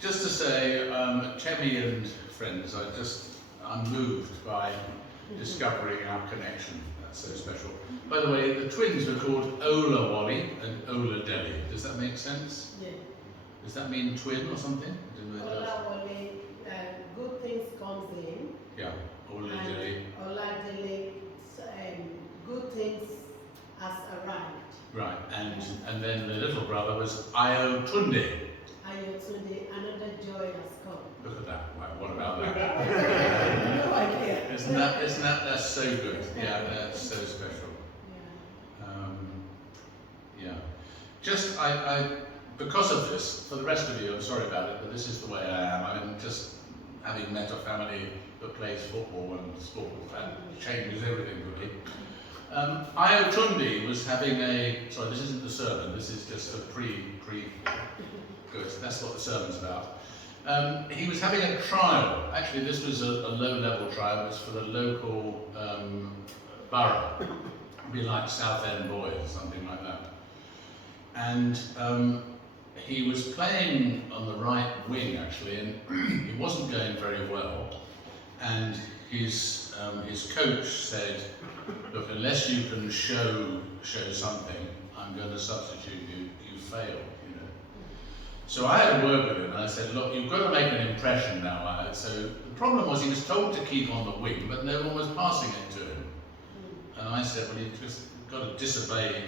just to say, Temmie and friends, I'm moved by discovering our connection. That's so special. By the way, the twins were called Ola Wally and Ola Deli. Does that make sense? Yeah. Does that mean twin or something? Ola Wally, good things comes in. Yeah, Ola Deli. Ola Deli, good things has arrived. Right, and then the little brother was Ayo Tunde. Ayo Tunde, another joy has come. Look at that. Right, what about that? No idea. Isn't that that's so good? Yeah, that's so special. Yeah. Just I because of this, for the rest of you, I'm sorry about it, but this is the way I am. I mean, just having met a family that plays football and sport, that changes everything for me. Ayo Tunde was having sorry, this isn't the sermon, this is just a good, that's what the sermon's about. He was having a trial. Actually, this was a low-level trial. It was for the local borough. It'd be like Southend Boys or something like that. And he was playing on the right wing, actually, and he wasn't going very well. And his coach said, "Look, unless you can show something, I'm going to substitute you. You failed." So I had a word with him and I said, "Look, you've got to make an impression now." So the problem was he was told to keep on the wing, but no one was passing it to him. And I said, "Well, you've just got to disobey.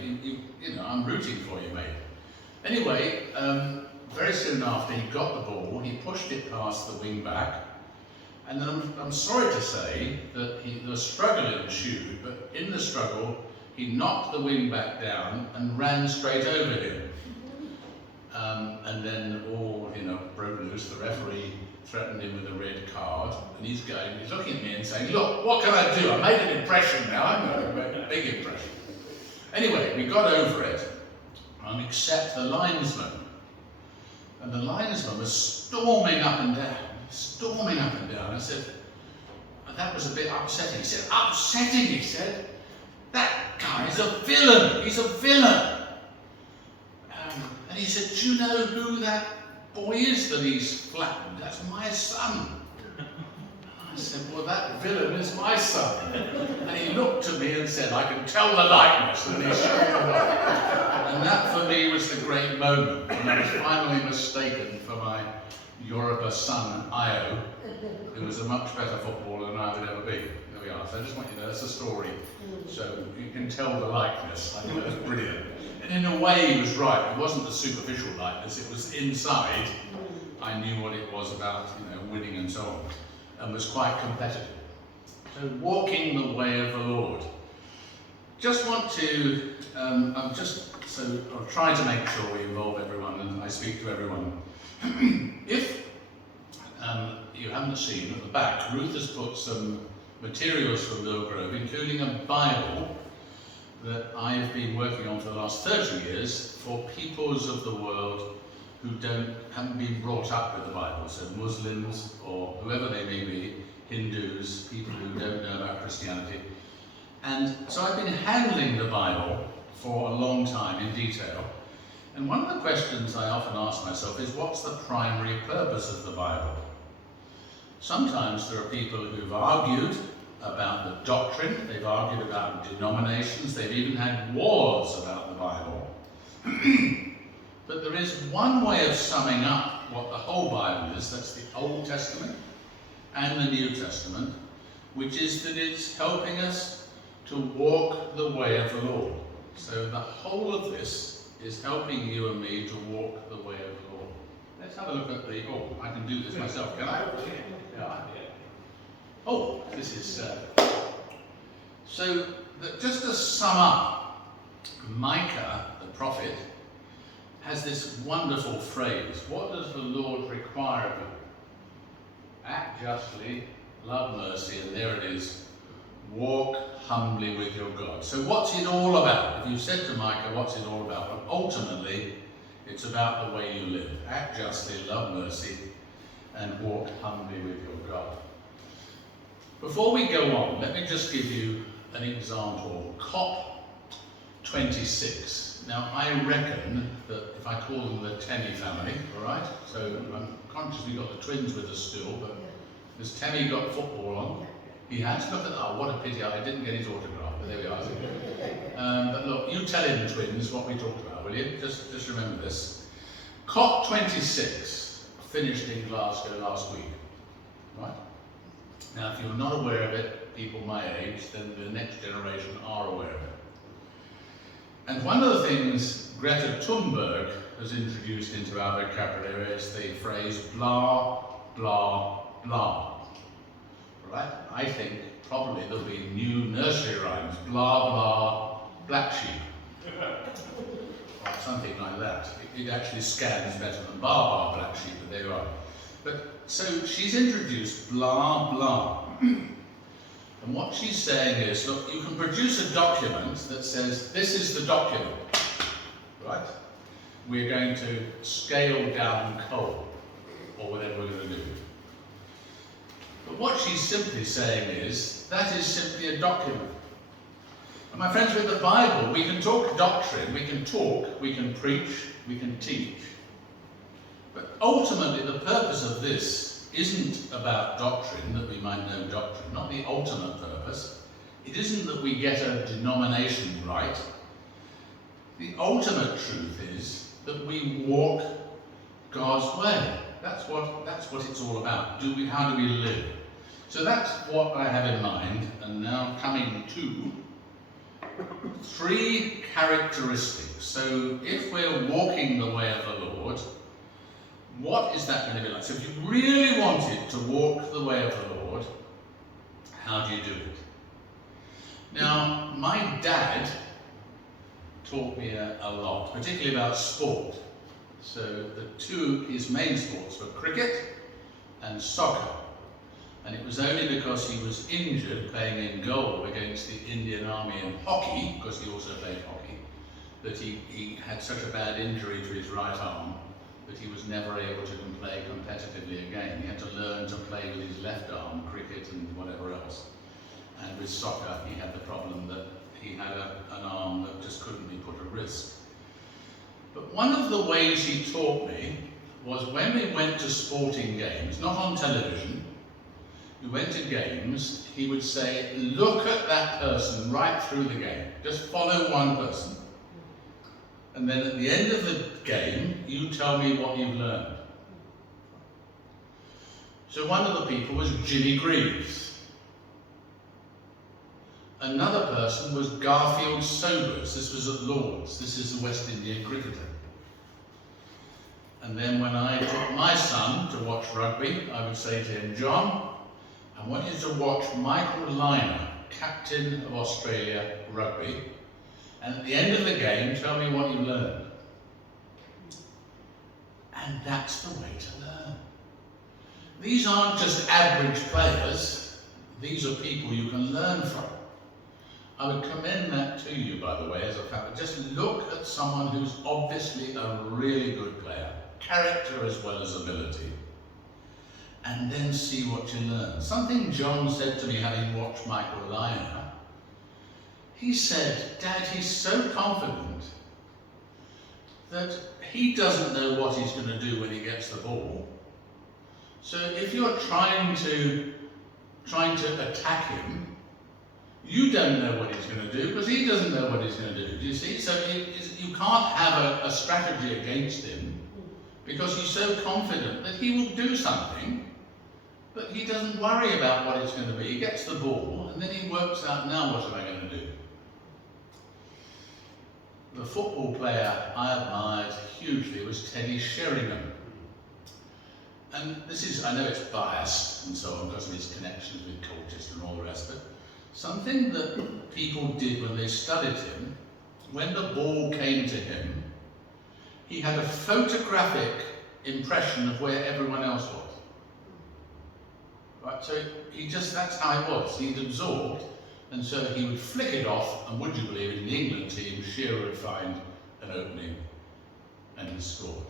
I'm rooting for you, mate." Anyway, very soon after he got the ball, he pushed it past the wing back. And then I'm sorry to say that the struggle ensued, but in the struggle, he knocked the wing back down and ran straight over him. And then all, broke loose. The referee threatened him with a red card, and he's looking at me and saying, "Look, what can I do? I made an impression now. I'm going to make a big impression." Anyway, we got over it, except the linesman. And the linesman was storming up and down. I said, that was a bit upsetting. He said, "Upsetting?" he said. "That guy's a villain. He's a villain." And he said, "Do you know who that boy is that he's flattened? That's my son." I said, "Well, that villain is my son." And he looked at me and said, "I can tell the likeness." And he showed me. And that for me was the great moment when I was finally mistaken for my Yoruba son, Ayo, who was a much better footballer than I would ever be. There we are. So I just want you to know that's a story. So you can tell the likeness. I think that was brilliant. And in a way, he was right. It wasn't the superficial likeness. It was inside. I knew what it was about, winning and so on, and was quite competitive. So walking the way of the Lord. Just want to, I'll try to make sure we involve everyone and I speak to everyone. If you haven't seen, at the back, Ruth has put some materials from Mill Grove, including a Bible that I've been working on for the last 30 years for peoples of the world who haven't been brought up with the Bible, so Muslims or whoever they may be, Hindus, people who don't know about Christianity. And so I've been handling the Bible for a long time in detail. And one of the questions I often ask myself is, what's the primary purpose of the Bible? Sometimes there are people who've argued about the doctrine, they've argued about denominations, they've even had wars about the Bible. But there is one way of summing up what the whole Bible is, that's the Old Testament and the New Testament, which is that it's helping us to walk the way of the Lord. So the whole of this is helping you and me to walk the way of the Lord. Let's have a look at I can do this myself, can I? Yeah. Oh, this is, just to sum up, Micah, the prophet, has this wonderful phrase: "What does the Lord require of you? Act justly, love mercy," and there it is, "walk humbly with your God." So what's it all about? If you said to Micah, what's it all about? Well, ultimately, it's about the way you live. Act justly, love mercy, and walk humbly with your God. Before we go on, let me just give you an example. COP26. this. Now, I reckon that if I call them the Temmie family, all right? So I'm conscious we've got the twins with us still, but has Temmie got football on? He has. Look at that. Oh, what a pity. I didn't get his autograph, but there we are. But look, you tell him, twins, what we talked about, will you? Just remember this. COP26 finished in Glasgow last week, right? Now, if you're not aware of it, people my age, then the next generation are aware of it. And one of the things Greta Thunberg has introduced into our vocabulary is the phrase blah, blah, blah. Right? I think probably there'll be new nursery rhymes, blah, blah, black sheep. Or something like that. It actually scans better than bar, bar, black sheep, but there you are. But so she's introduced blah, blah. And what she's saying is, look, you can produce a document that says, this is the document, right? We're going to scale down coal, or whatever we're going to do. But what she's simply saying is, that is simply a document. And my friends, with the Bible, we can talk doctrine, we can talk, we can preach, we can teach. But ultimately, the purpose of this isn't about doctrine, that we might know doctrine, not the ultimate purpose. It isn't that we get a denomination right. The ultimate truth is that we walk God's way. That's what it's all about. How do we live? So that's what I have in mind, and now coming to 3 characteristics. So if we're walking the way of the Lord, what is that going to be like? So if you really wanted to walk the way of the Lord, how do you do it? Now, my dad taught me a lot, particularly about sport. So his main sports were cricket and soccer. And it was only because he was injured playing in goal against the Indian Army in hockey, because he also played hockey, that he had such a bad injury to his right arm that he was never able to play competitively again. He had to learn to play with his left arm, cricket and whatever else. And with soccer, he had the problem that he had an arm that just couldn't be put at risk. But one of the ways he taught me was when we went to sporting games, not on television, we went to games, he would say, look at that person right through the game. Just follow one person. And then at the end of the game, you tell me what you've learned. So one of the people was Jimmy Greaves. Another person was Garfield Sobers. This was at Lord's. This is a West Indian cricketer. And then when I took my son to watch rugby, I would say to him, John, I want you to watch Michael Lynagh, captain of Australia rugby, and at the end of the game, tell me what you learned. And that's the way to learn. These aren't just average players, these are people you can learn from. I would commend that to you, by the way, as a fact. Just look at someone who's obviously a really good player, character as well as ability, and then see what you learn. Something John said to me having watched Michael Lynagh, he said, Dad, he's so confident that he doesn't know what he's going to do when he gets the ball. So if you're trying to attack him, you don't know what he's going to do because he doesn't know what he's going to do. Do you see? So you can't have a strategy against him because he's so confident that he will do something, but he doesn't worry about what it's going to be. He gets the ball and then he works out, now what am I going to do? The football player I admired hugely was Teddy Sheringham. And this is, I know it's biased and so on because of his connections with Colchester and all the rest, but something that people did when they studied him, when the ball came to him, he had a photographic impression of where everyone else was. Right, so that's how it was. He'd absorbed, and so he would flick it off, and would you believe it, in the England team, Shearer would find an opening, and he scored.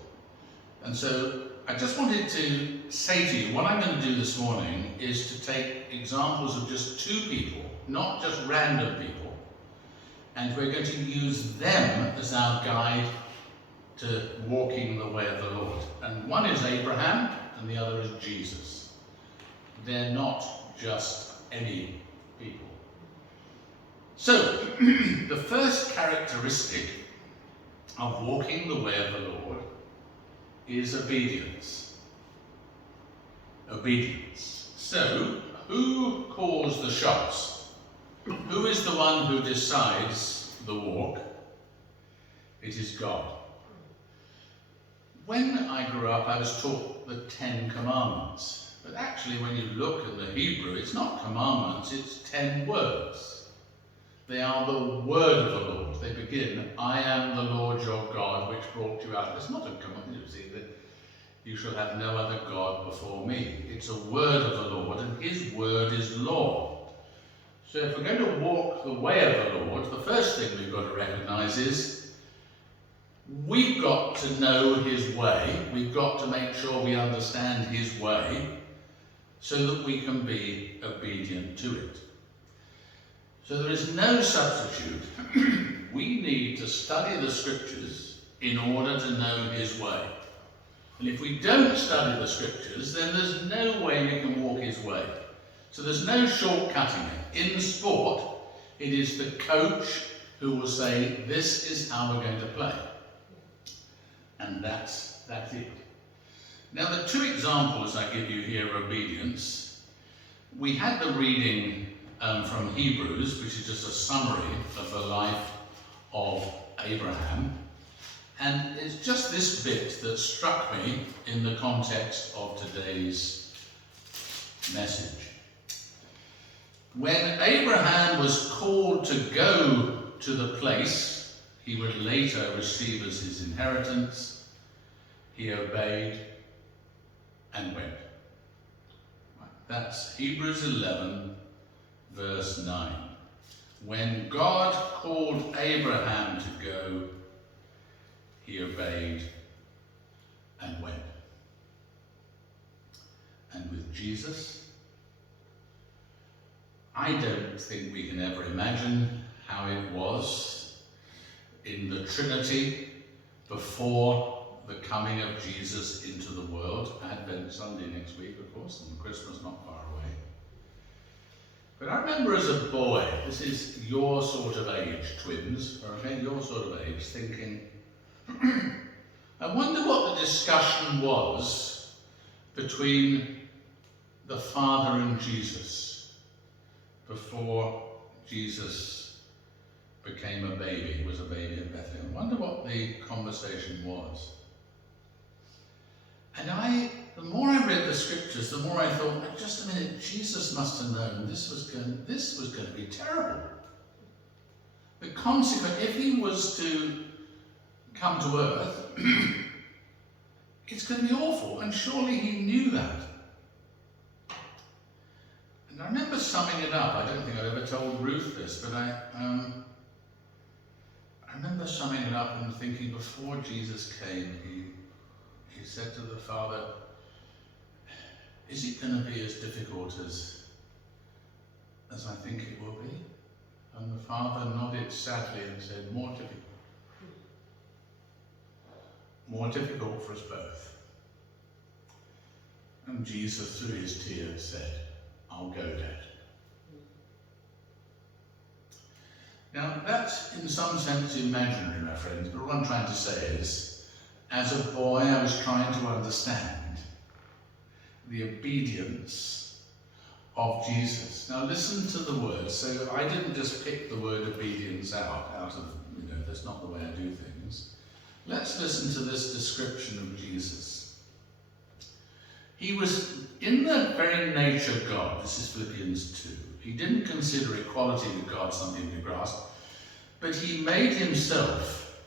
And so I just wanted to say to you, what I'm going to do this morning is to take examples of just 2 people, not just random people, And we're going to use them as our guide to walking the way of the Lord. And one is Abraham and the other is Jesus. They're not just any people. So, the first characteristic of walking the way of the Lord is obedience. Obedience. So, who calls the shots? Who is the one who decides the walk? It is God. When I grew up, I was taught the 10 Commandments. But actually, when you look at the Hebrew, it's not commandments, it's 10 words. They are the word of the Lord. They begin, I am the Lord your God, which brought you out. It's not a command, you see, that you shall have no other God before me. It's a word of the Lord, and his word is law. So if we're going to walk the way of the Lord, the first thing we've got to recognize is we've got to know his way. We've got to make sure we understand his way so that we can be obedient to it. So there is no substitute. We need to study the scriptures in order to know his way. And if we don't study the scriptures, then there's no way we can walk his way. So there's no shortcutting it. In sport, it is the coach who will say, this is how we're going to play. And that's it. Now the two examples I give you here of obedience, we had the reading from Hebrews, which is just a summary of the life of Abraham. And it's just this bit that struck me in the context of today's message. When Abraham was called to go to the place he would later receive as his inheritance, he obeyed and went. That's Hebrews 11, verse 9. When God called Abraham to go, he obeyed and went. And with Jesus, I don't think we can ever imagine how it was in the Trinity before the coming of Jesus into the world. Advent Sunday next week, of course, and Christmas not far away. But I remember as a boy, this is your sort of age, twins, okay, your sort of age, thinking, I wonder what the discussion was between the Father and Jesus before Jesus became a baby. He was a baby in Bethlehem. I wonder what the conversation was. And the more I read the scriptures, the more I thought, just a minute, Jesus must have known this was going to be terrible. The consequence, if he was to come to earth, it's going to be awful, and surely he knew that. And I remember summing it up. I don't think I've ever told Ruth this, but I remember summing it up and thinking before Jesus came, he said to the Father, is it going to be as difficult as I think it will be? And the Father nodded sadly and said, more difficult. More difficult for us both. And Jesus, through his tears, said, I'll go, Dad. Now, that's in some sense imaginary, my friends, but what I'm trying to say is, as a boy, I was trying to understand the obedience of Jesus. Now, listen to the words. So I didn't just pick the word obedience out of, that's not the way I do things. Let's listen to this description of Jesus. He was in the very nature of God. This is Philippians 2. He didn't consider equality with God something to grasp, but he made himself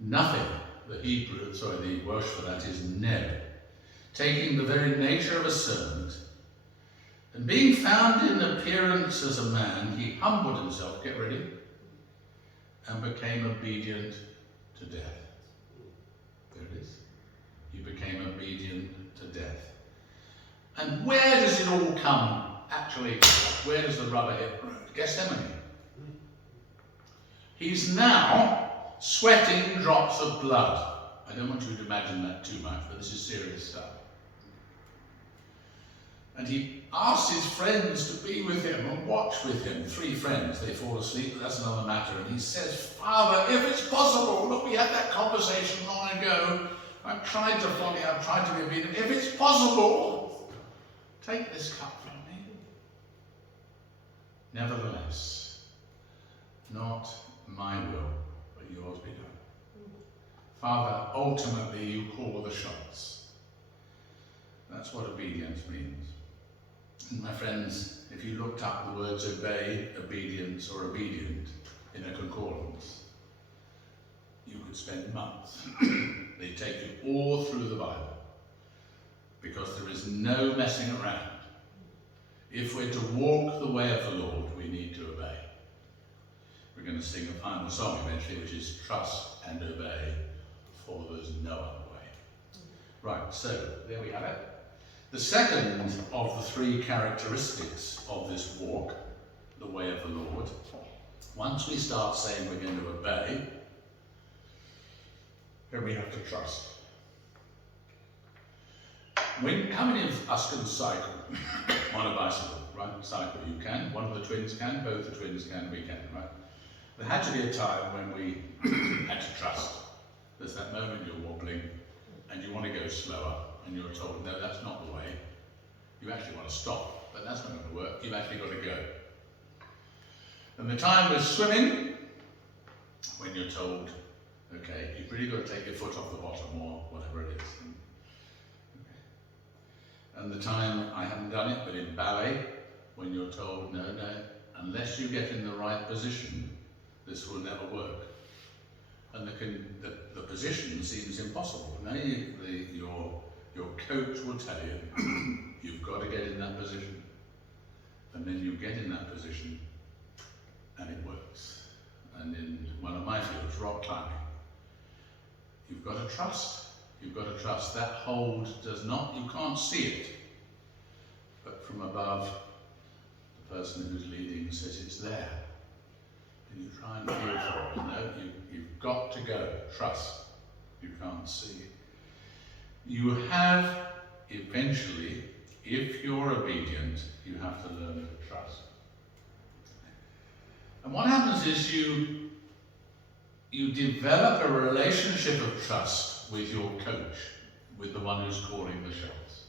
nothing. The Welsh for that is neb, taking the very nature of a servant, and being found in appearance as a man, he humbled himself, get ready, and became obedient to death. There it is. He became obedient to death. And where does it all come? Actually, where does the rubber hit the road? Gethsemane. He's now sweating drops of blood. I don't want you to imagine that too much, but this is serious stuff. And he asks his friends to be with him and watch with him. 3 friends, they fall asleep, but that's another matter. And he says, Father, if it's possible, look, we had that conversation long ago. I've tried to follow you, I've tried to be obedient. If it's possible, take this cup from me. Nevertheless, not my will, but yours be done. Father, ultimately you call the shots. That's what obedience means. And my friends, if you looked up the words obey, obedience, or obedient in a concordance, you could spend months. They take you all through the Bible, because there is no messing around. If we're to walk the way of the Lord, we need to obey. We're going to sing a final song eventually, which is trust and obey, for there's no other way. Right, so there we have it. The second of the 3 characteristics of this walk, the way of the Lord, once we start saying we're going to obey, then we have to trust. How many of us can cycle on a bicycle, right? Cycle, you can. One of the twins can, both the twins can, we can, right? There had to be a time when we had to trust. There's that moment you're wobbling and you want to go slower and you're told, no, that's not the way. You actually want to stop, but that's not going to work. You've actually got to go. And the time with swimming, when you're told, okay, you've really got to take your foot off the bottom or whatever it is. And the time, I haven't done it, but in ballet, when you're told, no, unless you get in the right position, this will never work. And the position seems impossible. Now your coach will tell you, you've got to get in that position. And then you get in that position, and it works. And in one of my fields, rock climbing, you've got to trust. You've got to trust that hold does not, you can't see it. But from above, the person who's leading says it's there. And you try and feel for it. No, you've got to go. Trust. You can't see it. You have, eventually, if you're obedient, you have to learn to trust. And what happens is you develop a relationship of trust with your coach, with the one who's calling the shots.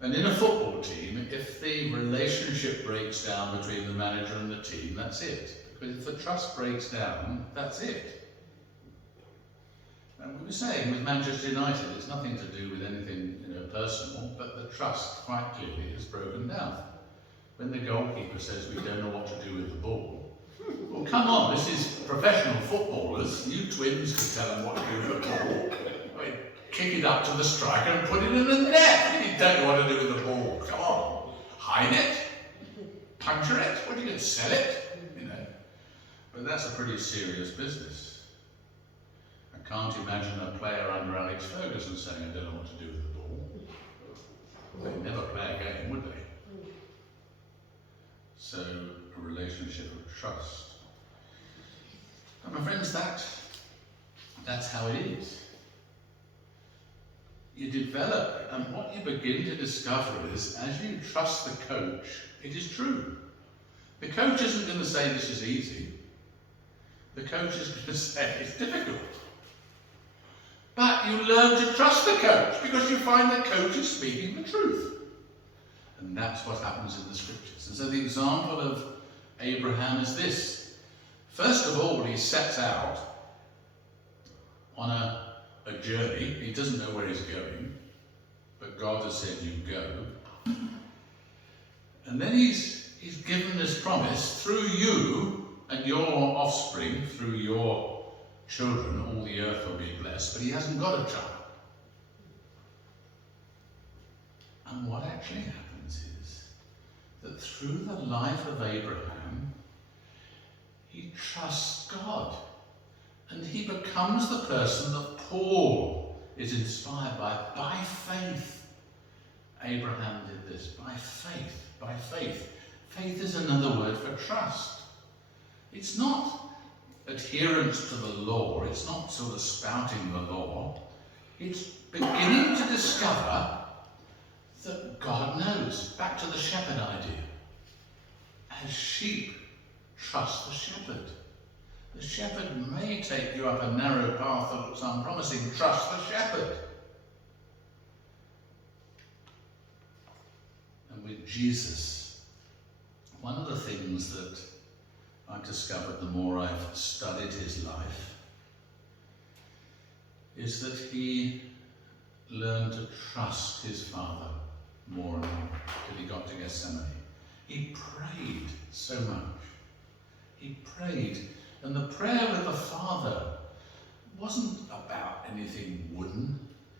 And in a football team, if the relationship breaks down between the manager and the team, that's it. Because if the trust breaks down, that's it. And we were saying with Manchester United, it's nothing to do with anything personal, but the trust quite clearly is broken down. When the goalkeeper says we don't know what to do with the ball, well, come on, this is professional footballers. You twins can tell them what to do with the ball. I mean, kick it up to the striker and put it in the net. You don't know what to do with the ball. Come on. Hide it? Puncture it? What are you going to sell it? But that's a pretty serious business. I can't imagine a player under Alex Ferguson saying, I don't know what to do with the ball. They'd never play a game, would they? So, a relationship of trust. And my friends, that's how it is. You develop, and what you begin to discover is, as you trust the coach, it is true. The coach isn't going to say this is easy. The coach is going to say it's difficult. But you learn to trust the coach because you find the coach is speaking the truth. And that's what happens in the scriptures. And so the example of Abraham is this. First of all, he sets out on a journey. He doesn't know where he's going, but God has said, you go. And then he's given this promise, through you and your offspring, through your children, all the earth will be blessed, but he hasn't got a child. And what actually happens is that through the life of Abraham, he trusts God. And he becomes the person that Paul is inspired by faith. Abraham did this, by faith, by faith. Faith is another word for trust. It's not adherence to the law, it's not sort of spouting the law. It's beginning to discover that God knows. Back to the shepherd idea. As sheep, trust the shepherd. The shepherd may take you up a narrow path that looks unpromising. Trust the shepherd. And with Jesus, one of the things that I've discovered the more I've studied his life is that he learned to trust his Father more and more till he got to Gethsemane. He prayed so much. He prayed, and the prayer with the Father wasn't about anything wooden.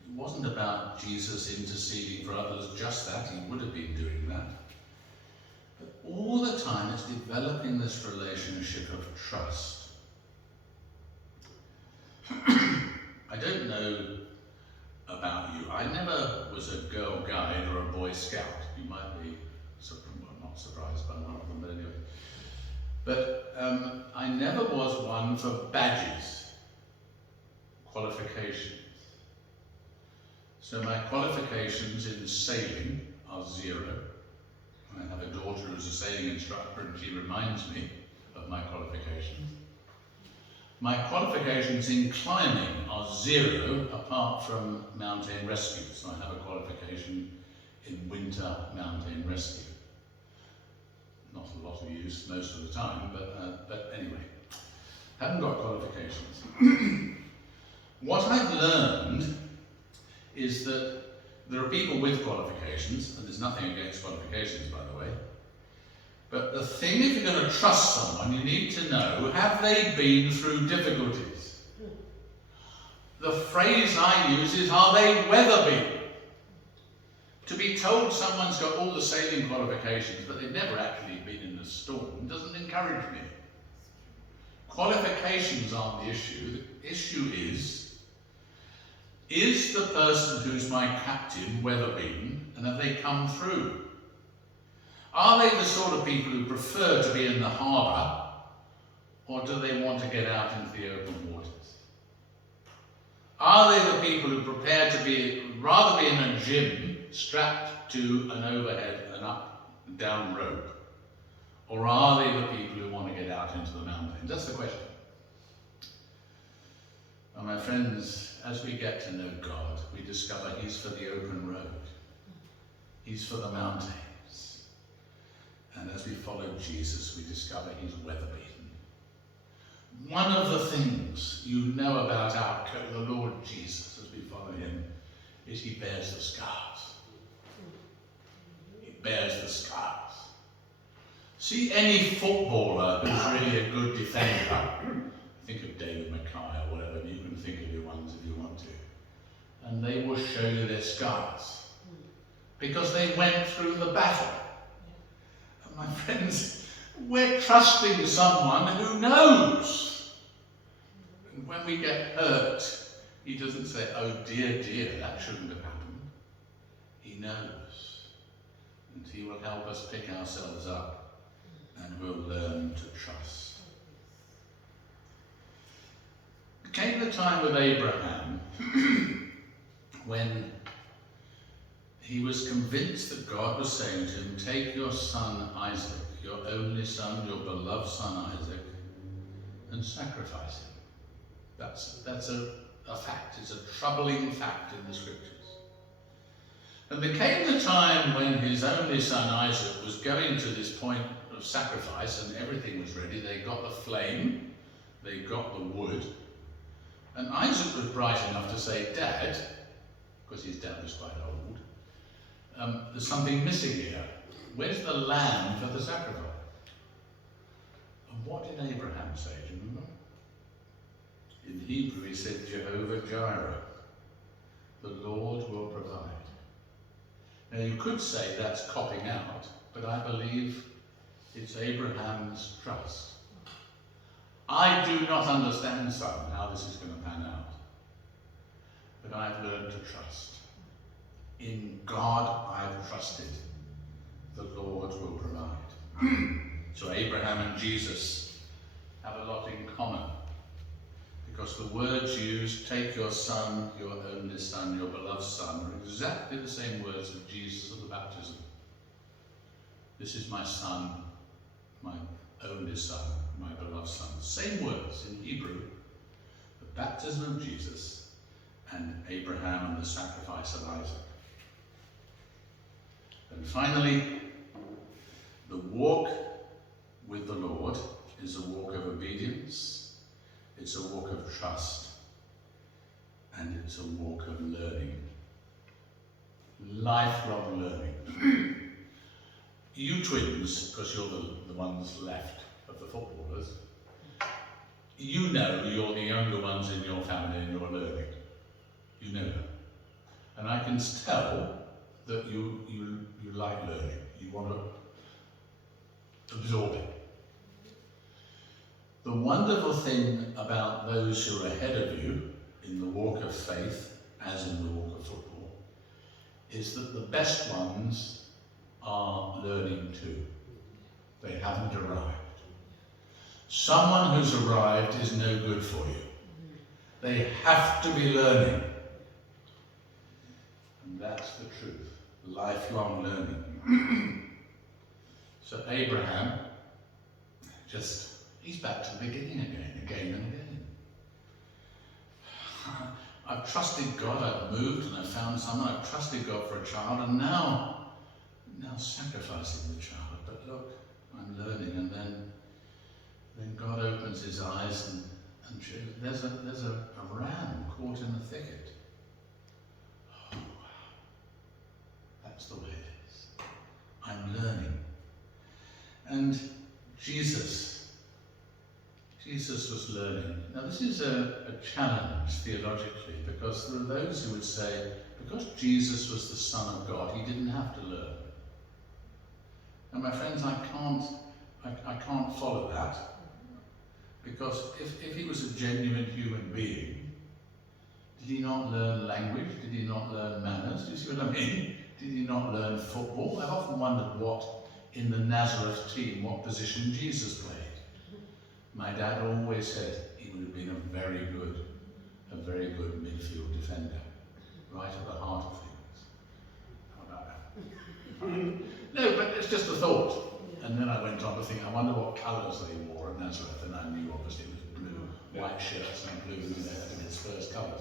It wasn't about Jesus interceding for others, just that. He would have been doing that. But all the time it's developing this relationship of trust. I don't know about you. I never was a Girl Guide or a Boy Scout. You might be not surprised by one of them, but anyway. But I never was one for badges, qualifications. So my qualifications in sailing are 0. I have a daughter who's a sailing instructor and she reminds me of my qualifications. My qualifications in climbing are 0 apart from mountain rescue. So I have a qualification in winter mountain rescue. Not a lot of use most of the time, but anyway, haven't got qualifications. What I've learned is that there are people with qualifications, and there's nothing against qualifications, by the way, but the thing, if you're going to trust someone, you need to know, have they been through difficulties? The phrase I use is, are they weather-beaten? To be told someone's got all the sailing qualifications, but they've never actually been in a storm, doesn't encourage me. Qualifications aren't the issue. The issue is the person who's my captain weather-beaten, and have they come through? Are they the sort of people who prefer to be in the harbour, or do they want to get out into the open waters? Are they the people who prepare to rather be in a gym strapped to an overhead and up and down rope, or are they the people who want to get out into the mountains? That's the question. And my friends, as we get to know God, we discover he's for the open road. He's for the mountains. And as we follow Jesus, we discover he's weather-beaten. One of the things you know about the Lord Jesus as we follow him is he bears the scars. He bears the scars. See any footballer who's really a good defender, think of David Mackay or whatever, and you can think of your ones if you want to, and they will show you their scars because they went through the battle. And my friends, we're trusting someone who knows. And when we get hurt, he doesn't say, oh dear, dear, that shouldn't have happened. He knows. And he will help us pick ourselves up, and we'll learn to trust. There came the time with Abraham when he was convinced that God was saying to him, take your son Isaac, your only son, your beloved son Isaac, and sacrifice him. That's a fact. It's a troubling fact in the scriptures. And there came the time when his only son Isaac was going to this point of sacrifice, and everything was ready. They got the flame, they got the wood, and Isaac was bright enough to say, Dad, because his dad was quite old, there's something missing here. Where's the lamb for the sacrifice? And what did Abraham say? Do you remember? In Hebrew he said, Jehovah Jireh, the Lord will provide. Now you could say that's copping out, but I believe it's Abraham's trust. I do not understand, son, how this is going to pan out, but I've learned to trust. In God I've trusted. The Lord will provide. So Abraham and Jesus have a lot in common. Because the words used, take your son, your only son, your beloved son, are exactly the same words of Jesus at the baptism. This is my son, my only son, my beloved son. Same words in Hebrew. The baptism of Jesus and Abraham and the sacrifice of Isaac. And finally, the walk with the Lord is a walk of obedience. It's a walk of trust, and it's a walk of learning. Lifelong learning. You twins, because you're the ones left of the footballers, you know you're the younger ones in your family and you're learning. You know that. And I can tell that you like learning. You want to absorb it. The wonderful thing about those who are ahead of you in the walk of faith, as in the walk of football, is that the best ones are learning too. They haven't arrived. Someone who's arrived is no good for you. They have to be learning. And that's the truth. Lifelong learning. So Abraham he's back to the beginning again and again. I've trusted God, I've moved and I've found someone, I've trusted God for a child, and now sacrificing the child. But look, I'm learning, and then God opens his eyes and there's a ram caught in the thicket. Oh, wow. That's the way it is. I'm learning. And Jesus was learning. Now this is a challenge theologically, because there are those who would say, because Jesus was the Son of God, he didn't have to learn. And my friends, I can't follow that. Because if he was a genuine human being, did he not learn language? Did he not learn manners? Do you see what I mean? Did he not learn football? I've often wondered what, in the Nazareth team, what position Jesus played. My dad always said he would have been a very good midfield defender, right at the heart of things. How about that? No, but it's just a thought. And then I went on to think, I wonder what colours they wore at Nazareth, and I knew obviously it was blue, white shirts and blue in his first colours.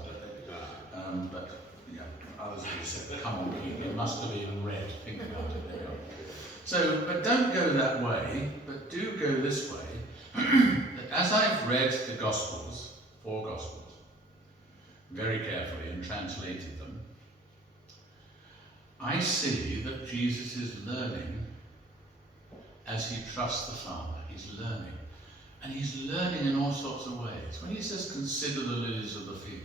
But yeah, others would have said, come on, Keith, it must have been red. Think about it, there you go. So, but don't go that way, but do go this way. As I've read the Gospels, 4 Gospels, very carefully and translated them, I see that Jesus is learning as he trusts the Father. He's learning. And he's learning in all sorts of ways. When he says, consider the lilies of the field,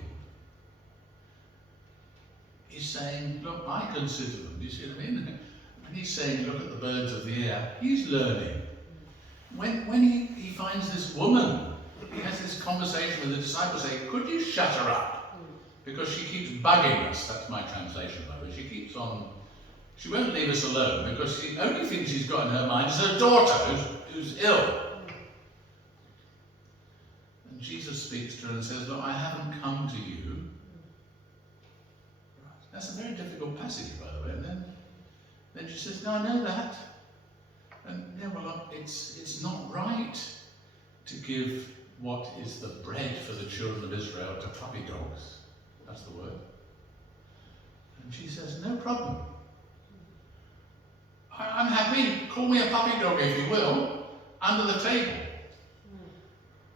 he's saying, look, I consider them. Do you see what I mean? When he's saying, look at the birds of the air, he's learning. When he finds this woman, he has this conversation with the disciples saying, could you shut her up? Because she keeps bugging us. That's my translation, by the way. She won't leave us alone, because the only thing she's got in her mind is her daughter who's ill. And Jesus speaks to her and says, look, I haven't come to you. That's a very difficult passage, by the way. And then she says, no, I know that. And yeah, well, it's not right to give what is the bread for the children of Israel to puppy dogs. That's the word. And she says, no problem. I'm happy, call me a puppy dog if you will, under the table.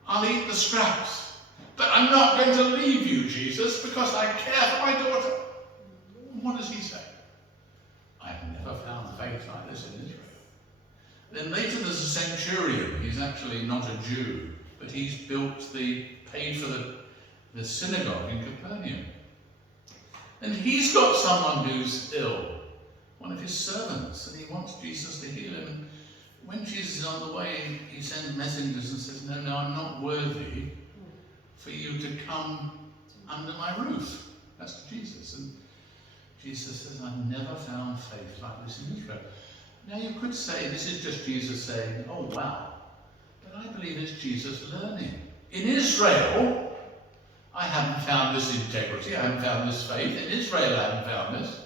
I'll eat the scraps. But I'm not going to leave you, Jesus, because I care for my daughter. What does he say? I've never found faith like this in Israel. Then later there's a centurion. He's actually not a Jew, but he's paid for the synagogue in Capernaum. And he's got someone who's ill, one of his servants, and he wants Jesus to heal him. And when Jesus is on the way, he sends messengers and says, no, I'm not worthy for you to come under my roof. That's Jesus. And Jesus says, I've never found faith like this in Israel. Now you could say, this is just Jesus saying, oh wow. But I believe it's Jesus learning. In Israel, I haven't found this integrity, I haven't found this faith. In Israel, I haven't found this.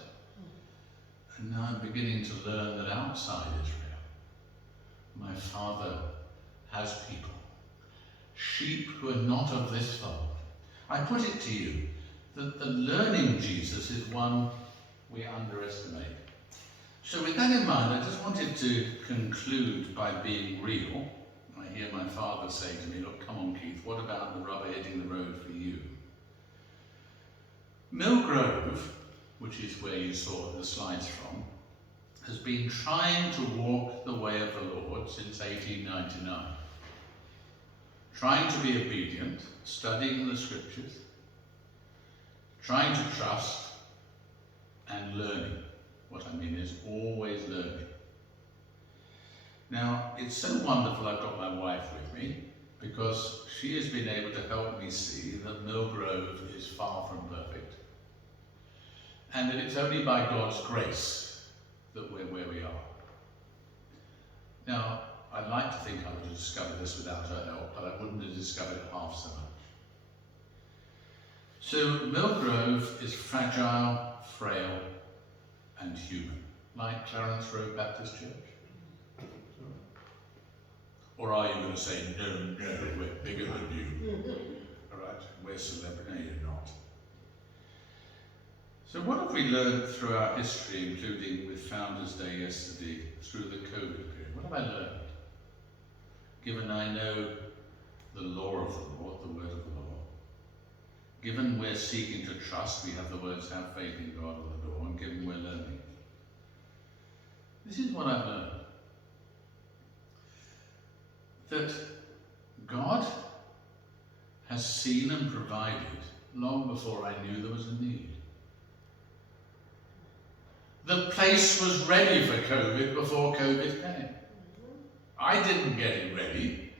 And now I'm beginning to learn that outside Israel, my Father has people, sheep who are not of this fold. I put it to you that the learning Jesus is one we underestimate. So with that in mind, I just wanted to conclude by being real. I hear my father say to me, look, come on Keith, what about the rubber hitting the road for you? Mill Grove, which is where you saw the slides from, has been trying to walk the way of the Lord since 1899. Trying to be obedient, studying the scriptures, trying to trust, and learning. What I mean is always learning. Now, it's so wonderful I've got my wife with me, because she has been able to help me see that Mill Grove is far from perfect. And that it's only by God's grace that we're where we are. Now, I'd like to think I would have discovered this without her help, but I wouldn't have discovered it half so much. So Mill Grove is fragile, frail, and human, like Clarence Road Baptist Church. Or are you going to say, no, we're bigger than you? All right, we're celebrity. No, you're not. So what have we learned through our history, including with Founders' Day yesterday, through the COVID period? What have I learned? Given I know the law of the Lord, the word of the Lord. Given we're seeking to trust, we have the words, have faith in God on the door, and given we're learning. This is what I've learned. That God has seen and provided long before I knew there was a need. The place was ready for COVID before COVID came. I didn't get it ready.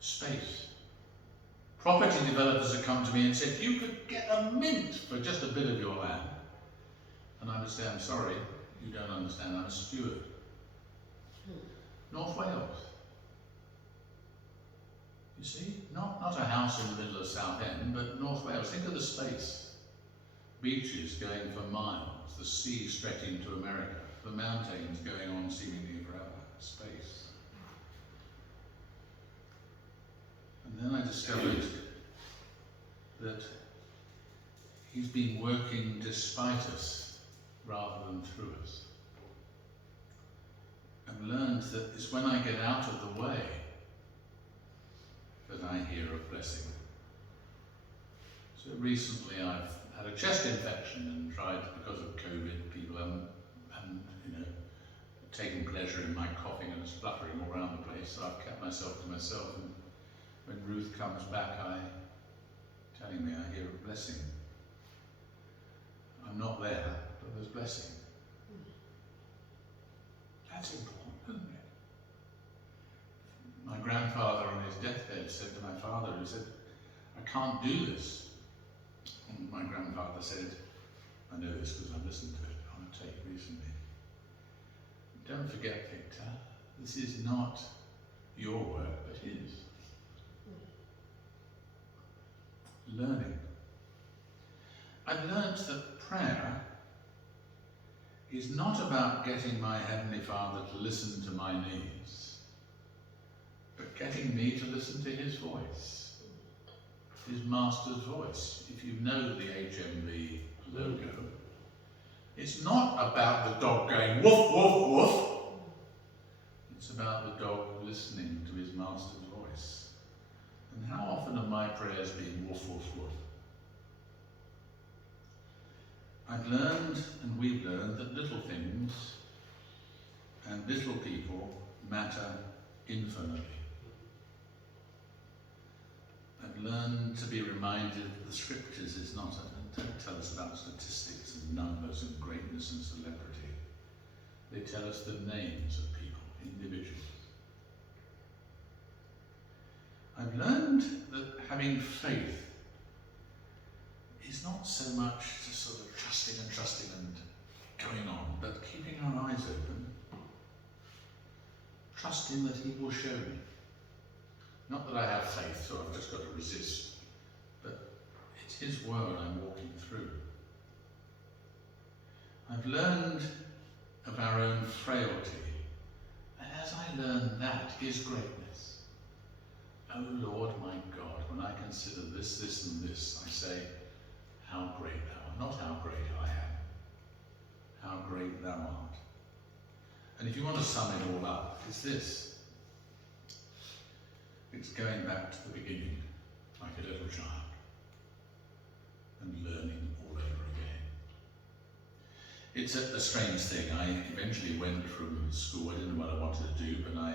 Space. Property developers have come to me and said, you could get a mint for just a bit of your land. And I would say, I'm sorry, you don't understand, I'm a steward. North Wales. You see, not a house in the middle of Southend, but North Wales. Think of the space. Beaches going for miles, the sea stretching to America, the mountains going on seemingly forever. Space. And then I discovered that he's been working despite us rather than through us. I've learned that it's when I get out of the way that I hear of blessing. So recently I've had a chest infection and tried, because of COVID, people haven't taken pleasure in my coughing and spluttering all around the place, so I've kept myself to myself, and when Ruth comes back, telling me I hear a blessing. I'm not there, but there's blessing. That's important, isn't it? My grandfather on his deathbed said to my father, he said, I can't do this. And my grandfather said, I know this because I've listened to it on a tape recently. Don't forget, Victor, this is not your work, but his. Learning. I've learned that prayer is not about getting my Heavenly Father to listen to my needs, but getting me to listen to his voice, his master's voice. If you know the HMV logo, it's not about the dog going woof, woof, woof. It's about the dog listening to his master's voice. And how often have my prayers been woof, woof, woof? I've learned, and we've learned, that little things and little people matter infinitely. I've learned to be reminded that the scriptures don't tell us about statistics and numbers and greatness and celebrity. They tell us the names of people, individuals. I've learned that having faith is not so much just sort of trusting and going on, but keeping our eyes open, trusting that he will show me. Not that I have faith, so I've just got to resist, but it's his word I'm walking through. I've learned of our own frailty, and as I learn that, his greatness. O Lord my God, when I consider this, this and this, I say, how great thou art, not how great I am, how great thou art. And if you want to sum it all up, it's this. It's going back to the beginning, like a little child, and learning all over again. It's a strange thing. I eventually went from school. I didn't know what I wanted to do, but I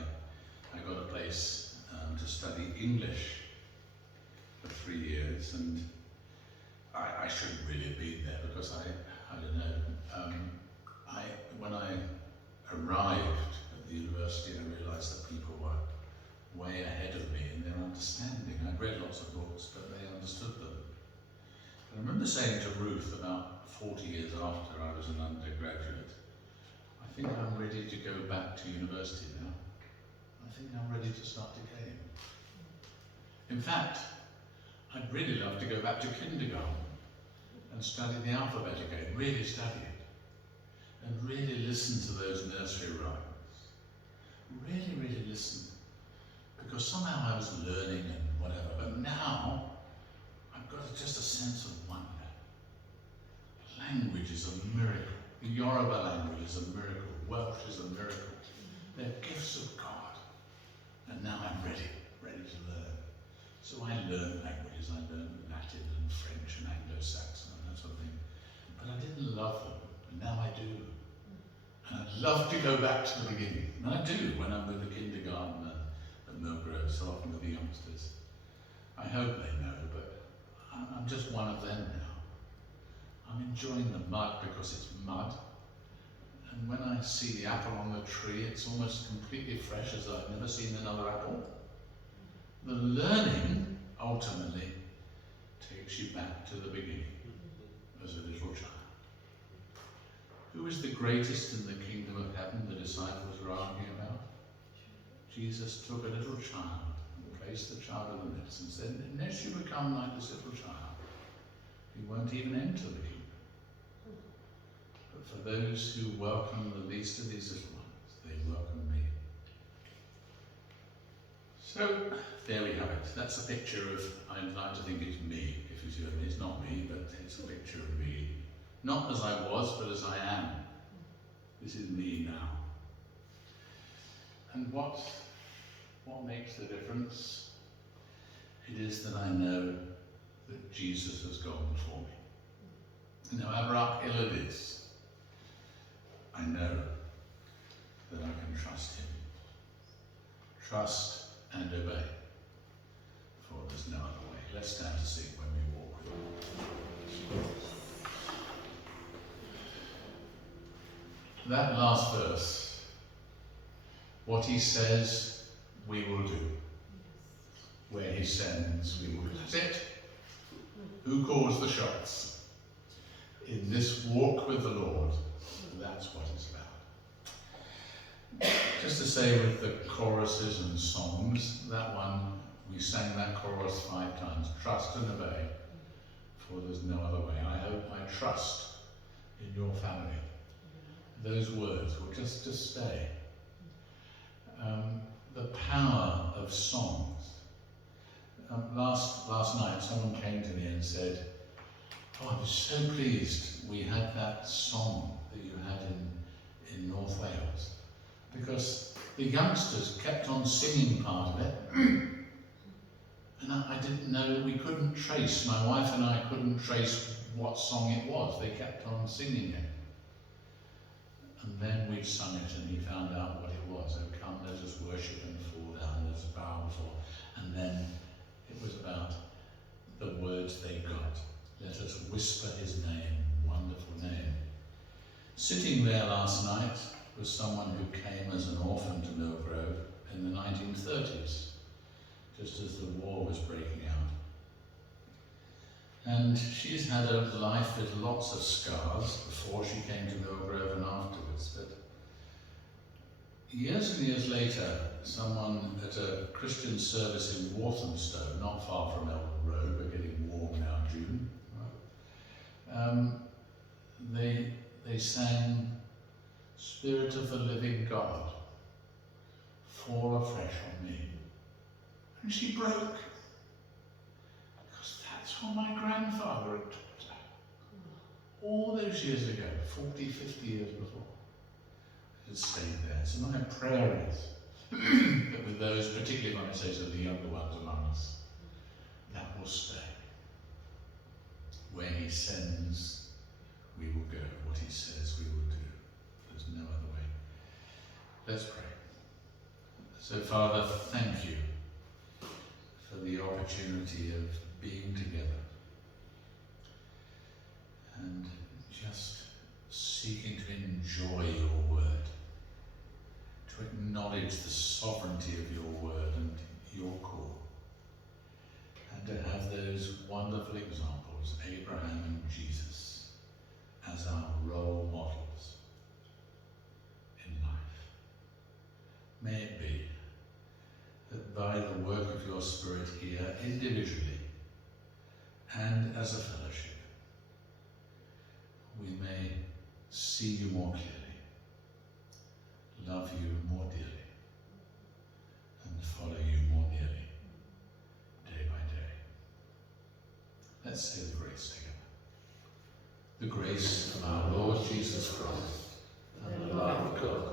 got a place to study English for 3 years, and I shouldn't really have been there because I don't know. When I arrived at the university, I realised that people were way ahead of me in their understanding. I'd read lots of books, but they understood them. And I remember saying to Ruth about 40 years after I was an undergraduate, I think I'm ready to go back to university now. I think I'm ready to start again. In fact, I'd really love to go back to kindergarten and study the alphabet again, really study it. And really listen to those nursery rhymes. Really, really listen. Because somehow I was learning and whatever, but now I've got just a sense of wonder. Language is a miracle. The Yoruba language is a miracle. Welsh is a miracle. They're gifts of God. And now I'm ready to learn. So I learned languages. I learned Latin and French and Anglo-Saxon and that sort of thing. But I didn't love them, and now I do. And I'd love to go back to the beginning. And I do when I'm with the kindergarten at Millgrove, so often with the youngsters. I hope they know, but I'm just one of them now. I'm enjoying the mud because it's mud. And when I see the apple on the tree, it's almost completely fresh, as I've never seen another apple. The learning, ultimately, takes you back to the beginning, as a little child. Who is the greatest in the kingdom of heaven, the disciples were arguing about? Jesus took a little child and placed the child in the midst and said, unless you become like this little child, you won't even enter the kingdom. But for those who welcome the least of these little ones, they welcome me. So, there we have it. That's a picture of, I'd like to think it's me, if you see what I mean. It's not me, but it's a picture of me. Not as I was, but as I am. This is me now. And what makes the difference? It is that I know that Jesus has gone before me. And however uphill it is, I know that I can trust him. Trust and obey, for there's no other way. Let's stand to sing when we walk with him. That last verse, what he says, we will do. Where he sends, we will do. That's it. Who calls the shots? In this walk with the Lord, that's what it's about. Just to say with the choruses and songs, that one, we sang that chorus 5 times. Trust and obey, for there's no other way. I hope I trust in your family. Those words will just stay. The power of songs. Last night someone came to me and said, oh, I'm so pleased we had that song that you had in North Wales, because the youngsters kept on singing part of it, and I didn't know, we couldn't trace, my wife and I couldn't trace what song it was. They kept on singing it. And then we sung it and he found out what it was. Oh, come, let us worship and fall down, let us bow before. And then it was about the words they got. Let us whisper his name, wonderful name. Sitting there last night was someone who came as an orphan to Millgrove in the 1930s, just as the war was breaking out. And she's had a life with lots of scars before she came to Millgrove and afterwards, but years and years later, someone at a Christian service in Walthamstow, not far from Elton Road, we're getting warm now, June, right? They sang, Spirit of the Living God, fall afresh on me. And she broke. Because that's what my grandfather had taught her. All those years ago, 40, 50 years before. It had stayed there. So my prayer is that with those, particularly when I say to the younger ones among us, that will stay. Where he sends, we will go. What he says, we will do. There's no other way. Let's pray. So, Father, thank you for the opportunity of being together and just seeking to enjoy your word, to acknowledge the sovereignty of your word and your call, and to have those wonderful examples, Abraham and Jesus, as our role models in life. May it be that by the work of your Spirit here, individually and as a fellowship, we may see you more clearly, love you more dearly, and follow you more nearly, day by day. Let's say the grace together. The grace of our Lord Jesus Christ, and the love of God,